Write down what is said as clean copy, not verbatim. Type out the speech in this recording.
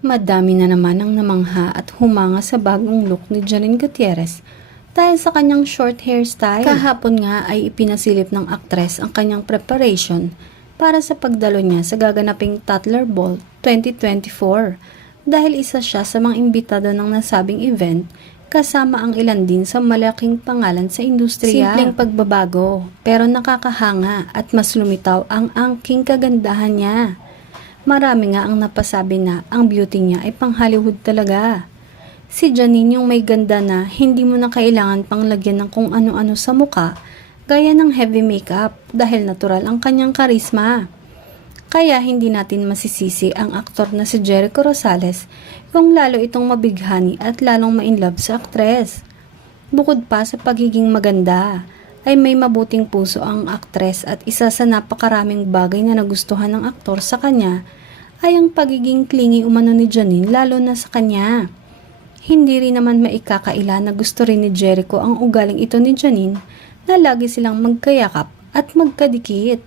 Madami na naman ang namangha at humanga sa bagong look ni Janine Gutierrez dahil sa kanyang short hairstyle. Kahapon nga ay ipinasilip ng aktres ang kanyang preparation para sa pagdalo niya sa gaganaping Tatler Ball 2024 dahil isa siya sa mga imbitado ng nasabing event kasama ang ilan din sa malaking pangalan sa industriya. Simpleng pagbabago pero nakakahanga at mas lumitaw ang angking kagandahan niya. Marami nga ang napasabi na ang beauty niya ay pang Hollywood talaga. Si Janine yung may ganda na hindi mo na kailangan pang lagyan ng kung ano-ano sa muka gaya ng heavy makeup dahil natural ang kanyang karisma. Kaya hindi natin masisisi ang aktor na si Jericho Rosales kung lalo itong mabighani at lalong ma-inlove sa aktres. Bukod pa sa pagiging maganda, ay may mabuting puso ang aktres at isa sa napakaraming bagay na nagustuhan ng aktor sa kanya ay ang pagiging clingy umano ni Janine lalo na sa kanya. Hindi rin naman maikakaila na gusto rin ni Jericho ang ugaling ito ni Janine na lagi silang magkayakap at magkadikit.